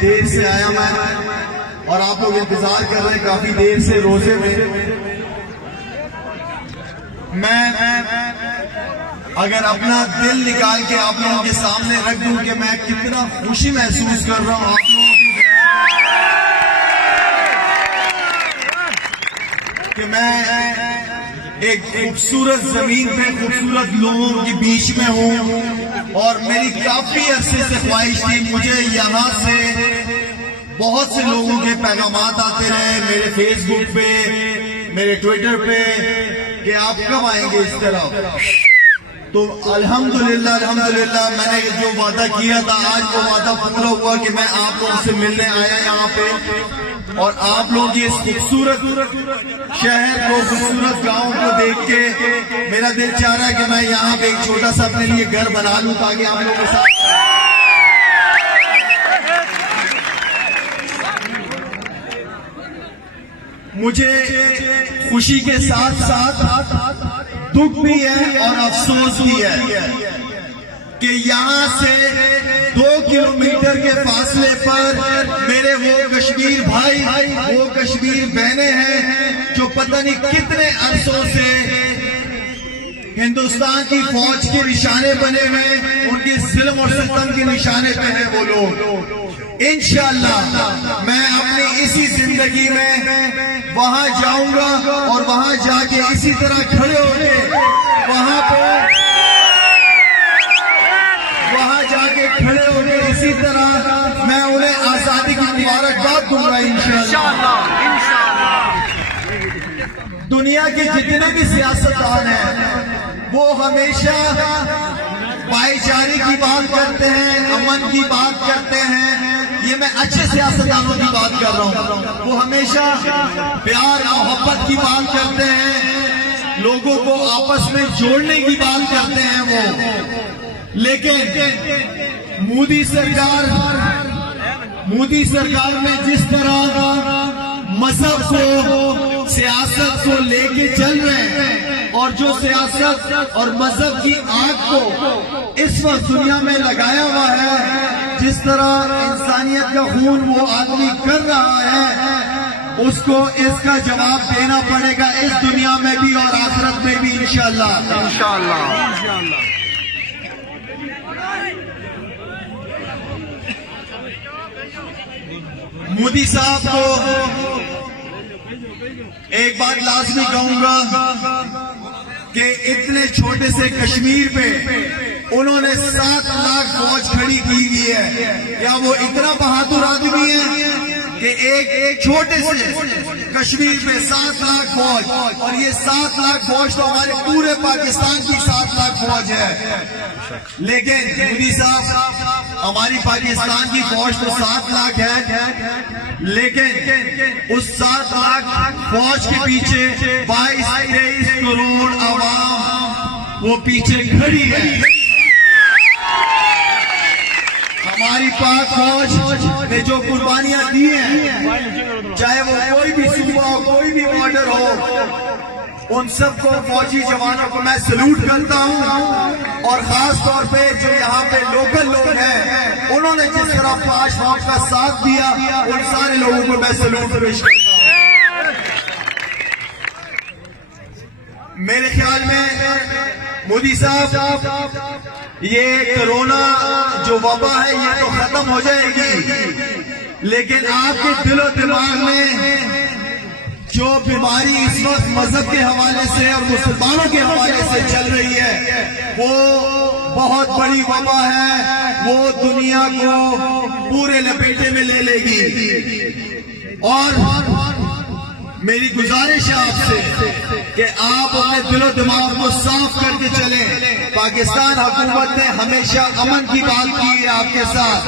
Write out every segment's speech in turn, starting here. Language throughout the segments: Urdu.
دیر سے آیا میں اور آپ لوگ انتظار کر رہے ہیں کافی دیر سے روزے میں. میں اگر اپنا دل نکال کے آپ لوگوں کے سامنے رکھ دوں کہ میں کتنا خوشی محسوس کر رہا ہوں آپ لوگوں کی کہ میں ایک خوبصورت زمین پہ خوبصورت لوگوں کے بیچ میں ہوں. اور میری کافی عرصے سے خواہش تھی مجھے یہاں سے بہت سے لوگوں کے پیغامات آتے رہے میرے فیس بک پہ میرے ٹویٹر پہ کہ آپ کب آئیں گے اس طرح. تو الحمدللہ میں نے جو وعدہ کیا تھا آج وہ وعدہ پورا ہوا کہ میں آپ لوگوں سے ملنے آیا یہاں پہ. اور آپ لوگ اس خوبصورت شہر کو خوبصورت گاؤں کو دیکھ کے میرا دل چاہ رہا ہے کہ میں یہاں پہ ایک چھوٹا سا اپنے لیے گھر بنا لوں تاکہ آپ لوگوں کے ساتھ مجھے خوشی کے ساتھ ساتھ دکھ بھی ہے اور افسوس بھی ہے کہ یہاں سے 2 کلومیٹر کے فاصلے پر میرے وہ کشمیر بھائی وہ کشمیر بہنیں ہیں جو پتہ نہیں کتنے عرصوں سے ہندوستان کی فوج کے نشانے بنے ہوئے ان کے ظلم اور ستم کے نشانے پہ ہیں وہ لوگ. انشاءاللہ میں اپنی اسی زندگی میں وہاں جاؤں گا اور وہاں جا کے اسی طرح کھڑے ہو کے وہاں جا کے کھڑے ہو کے اسی طرح میں انہیں آزادی کی مبارکباد دوں گا انشاءاللہ. دنیا کے جتنے بھی سیاستدان ہیں وہ ہمیشہ بھائی چارے کی بات کرتے ہیں امن کی بات کرتے ہیں. یہ میں اچھے سیاستدانوں کی بات کر رہا ہوں. وہ ہمیشہ پیار محبت کی بات کرتے ہیں لوگوں کو آپس میں جوڑنے کی بات کرتے ہیں وہ. لیکن مودی سرکار نے جس طرح مذہب کو سیاست کو لے کے چل رہے ہیں اور جو سیاست اور مذہب کی آگ کو اس وقت دنیا میں لگایا ہوا ہے جس طرح انسانیت کا خون وہ آدمی کر رہا ہے اس کو اس کا جواب دینا پڑے گا اس دنیا میں بھی اور آخرت میں بھی انشاءاللہ. مودی صاحب کو ایک بات لازمی کہوں گا کہ اتنے چھوٹے سے کشمیر پہ انہوں نے 7 لاکھ فوج کھڑی کی ہوئی ہے. کیا وہ اتنا بہادر آدمی ہے کہ ایک چھوٹے سے کشمیر میں 7 لاکھ فوج اور یہ 7 لاکھ فوج تو ہمارے پورے پاکستان کی 7 لاکھ فوج ہے. لیکن مودی صاحب ہماری پاکستان کی فوج تو 7 لاکھ ہے لیکن اس 7 لاکھ فوج کے پیچھے 22-23 کروڑ عوام وہ پیچھے کھڑی ہے. ہماری پاک فوج نے جو قربانیاں دی ہیں چاہے وہ کوئی بھی صوبہ ہو کوئی بھی بارڈر ہو ان سب کو فوجی جوانوں کو میں سلوٹ کرتا ہوں. اور خاص طور پہ جو یہاں پہ لوکل لوگ ہیں انہوں نے جس طرح 5 فوج کا ساتھ دیا ان سارے لوگوں کو میں سلوٹ پیش کرتا ہوں. میرے خیال میں مودی صاحب یہ کرونا جو وبا ہے یہ تو ختم ہو جائے گی لیکن آپ کے دل و دماغ میں جو بیماری اس وقت مذہب کے حوالے سے اور مسلمانوں کے حوالے سے چل رہی ہے وہ بہت بڑی وبا ہے. وہ دنیا کو پورے لپیٹے میں لے لے گی. اور میری گزارش ہے آپ سے کہ آپ اپنے دل و دماغ کو صاف کر کے چلیں. پاکستان حکومت نے ہمیشہ امن کی بات کی ہے آپ کے ساتھ.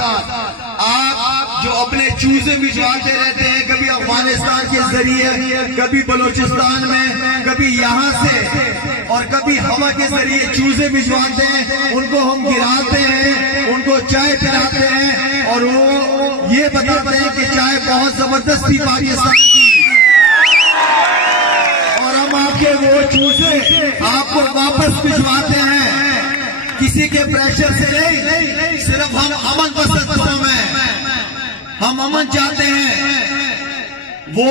آپ جو اپنے چوزے بھجواتے رہتے ہیں کبھی افغانستان کے ذریعے کبھی بلوچستان میں کبھی یہاں سے اور کبھی ہوا کے ذریعے چوزے بھجواتے ہیں ان کو ہم گراتے ہیں ان کو چائے پلاتے ہیں اور وہ یہ بتاتے ہیں کہ چائے بہت زبردست تھی پاکستان کی اور ہم آپ کے وہ چوزے آپ کو واپس بھجواتے ہیں کسی کے پریشر سے نہیں. صرف ہم امن پسند قوم ہیں ہم امن چاہتے ہیں. وہ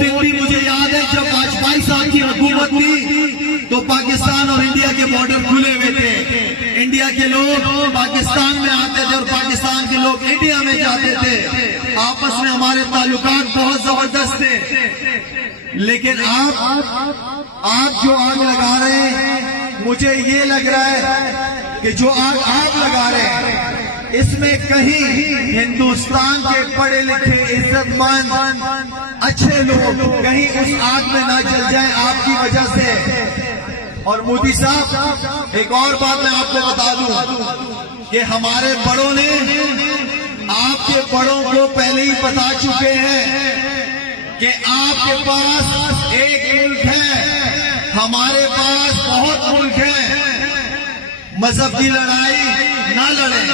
دن بھی مجھے یاد ہے جب واجپئی صاحب کی حکومت تھی تو پاکستان اور انڈیا کے بارڈر کھلے ہوئے تھے. انڈیا کے لوگ پاکستان میں آتے تھے اور پاکستان کے لوگ انڈیا میں جاتے تھے. آپس میں ہمارے تعلقات بہت زبردست تھے. لیکن آپ جو آگ لگا رہے ہیں, مجھے یہ لگ رہا ہے کہ جو آگ آپ لگا رہے ہیں اس میں کہیں ہندوستان کے پڑھے لکھے عزت مند اچھے لوگ کہیں اس آگ میں نہ جل جائیں آپ کی وجہ سے. اور مودی صاحب ایک اور بات میں آپ کو بتا دوں کہ ہمارے بڑوں نے آپ کے بڑوں کو پہلے ہی بتا چکے ہیں کہ آپ کے پاس ایک ملک ہے, ہمارے پاس بہت ملک ہے. مذہب کی لڑائی نہ لڑیں,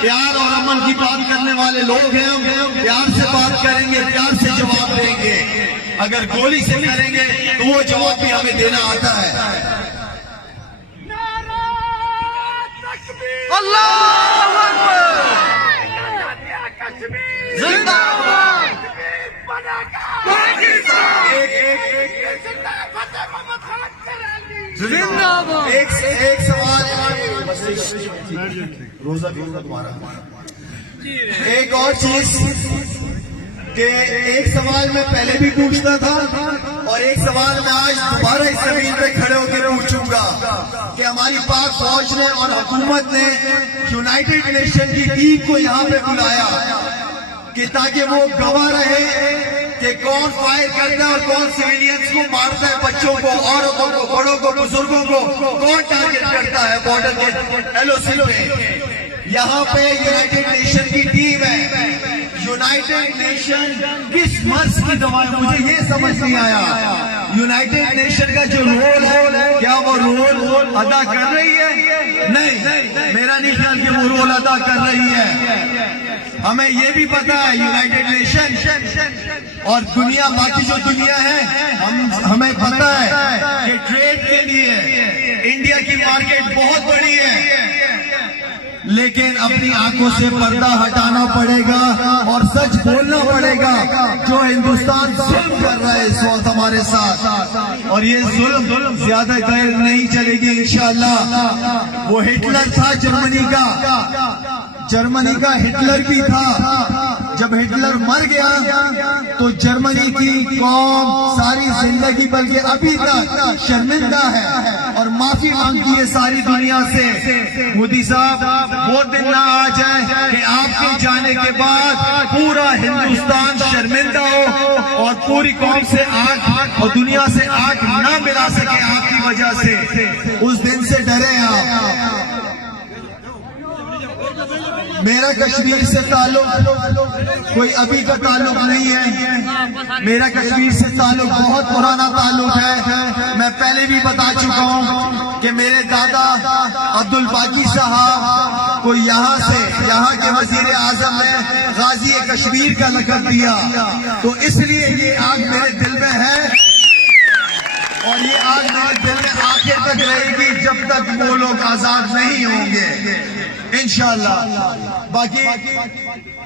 پیار اور امن کی بات کرنے والے لوگ ہیں. ہم پیار سے بات کریں گے, پیار سے جواب دیں گے. اگر گولی سے کریں گے تو وہ جواب بھی ہمیں دینا آتا ہے. اللہ اکبر, زندہ باد ایک سوال, روزہ تمہارا. ایک اور چیز کہ ایک سوال میں پہلے بھی پوچھتا تھا اور ایک سوال میں آج دوبارہ اس زمین پہ کھڑے ہو کے پوچھوں گا کہ ہماری پاک فوج نے اور حکومت نے یونائیٹڈ نیشن کی ٹیم کو یہاں پہ بلایا کہ تاکہ وہ گواہ رہے کہ کون فائر کرتا ہے اور کون سویلینز کو مارتا ہے, بچوں کو, عورتوں کو, بڑوں کو, بزرگوں کو کون ٹارگٹ کرتا ہے بارڈر کے ایل او سی پہ. یہاں پہ یونائیٹڈ نیشن کی ٹیم ہے. یونائیٹڈ نیشن کس مرض کی دوا ہے مجھے یہ سمجھ نہیں آیا. یونائیٹڈ نیشن کا جو رول ہے کیا وہ رول ادا کر رہی ہے؟ نہیں, میرا نہیں خیال کہ وہ رول ادا کر رہی ہے. ہمیں یہ بھی پتا ہے یونائیٹڈ نیشن اور دنیا, باقی جو دنیا ہے ہمیں پتا ہے کہ ٹریڈ کے لیے انڈیا کی مارکیٹ بہت بڑی ہے. لیکن اپنی آنکھوں سے پردہ ہٹانا پڑے گا اور سچ بولنا پڑے گا. جو ہندوستان ظلم کر رہا ہے اس وقت ہمارے ساتھ, اور یہ ظلم زیادہ دیر نہیں چلے گی انشاءاللہ. وہ ہٹلر تھا جرمنی کا ہٹلر بھی تھا. جب ہٹلر مر گیا تو جرمنی کی قوم ساری زندگی بلکہ ابھی تک شرمندہ ہے اور معافی مانگتی ہے ساری دنیا سے. مودی صاحب وہ دن نہ آ جائے کہ آپ کے جانے کے بعد پورا ہندوستان شرمندہ ہو اور پوری قوم سے آنکھ اور دنیا سے آنکھ نہ ملا سکے آپ کی وجہ سے. اس دن سے ڈرے آپ. میرا کشمیر سے تعلق کوئی ابھی کا تعلق نہیں ہے. میرا کشمیر سے تعلق بہت پرانا تعلق ہے. میں پہلے بھی بتا چکا ہوں کہ میرے دادا عبدالباقی صاحب کو یہاں کے وزیر اعظم نے غازی کشمیر کا لقب دیا. تو اس لیے یہ آگ میرے دل میں ہے اور یہ آگ میرے دل میں آخر تک رہے گی جب تک وہ لوگ آزاد نہیں ہوں گے انشاءاللہ. باقی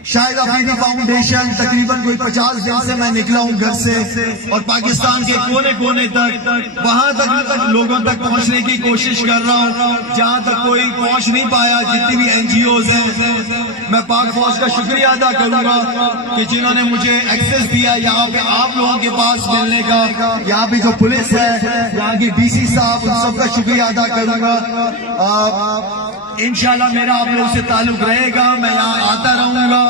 شاہد افریدی فاؤنڈیشن تقریباً کوئی 50 دن سے میں نکلا ہوں گھر سے اور پاکستان کے کونے کونے تک وہاں تک لوگوں تک پہنچنے کی کوشش کر رہا ہوں جہاں تک کوئی پہنچ نہیں پایا. جتنی بھی این جی اوز ہیں, میں پاک فوج کا شکریہ ادا کروں گا کہ جنہوں نے مجھے ایکسس دیا یہاں پہ آپ لوگوں کے پاس ملنے کا. یہاں پہ جو پولیس ہے, یہاں کی ڈی سی صاحب, ان سب کا شکریہ ادا کروں گا. انشاءاللہ میرا آپ لوگوں سے تعلق رہے گا, میں یہاں آتا رہوں گا.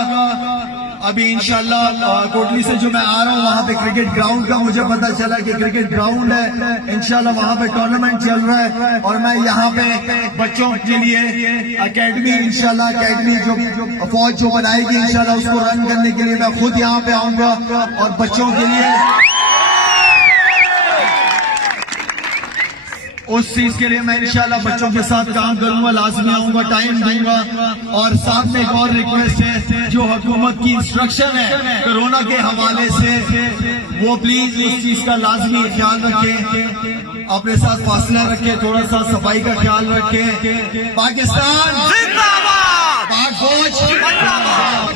ابھی انشاءاللہ کوٹلی سے جو میں آ رہا ہوں وہاں پہ کرکٹ گراؤنڈ کا مجھے پتا چلا کہ کرکٹ گراؤنڈ ہے. انشاءاللہ وہاں پہ ٹورنامنٹ چل رہا ہے اور میں یہاں پہ بچوں کے لیے اکیڈمی انشاءاللہ اکیڈمی جو فوج جو بنائے گی انشاءاللہ اس کو رن کرنے کے لیے میں خود یہاں پہ آؤں گا اور بچوں کے لیے اس چیز کے لیے میں انشاءاللہ بچوں کے ساتھ کام کروں گا, لازمی آؤں گا, ٹائم دوں گا. اور ساتھ میں ایک اور ریکویسٹ ہے, جو حکومت کی انسٹرکشن ہے کرونا کے حوالے سے وہ پلیز اس چیز کا لازمی خیال رکھیں, اپنے ساتھ فاصلہ رکھیں, تھوڑا سا صفائی کا خیال رکھیں. پاکستان زندہ باد, پاک فوج زندہ باد.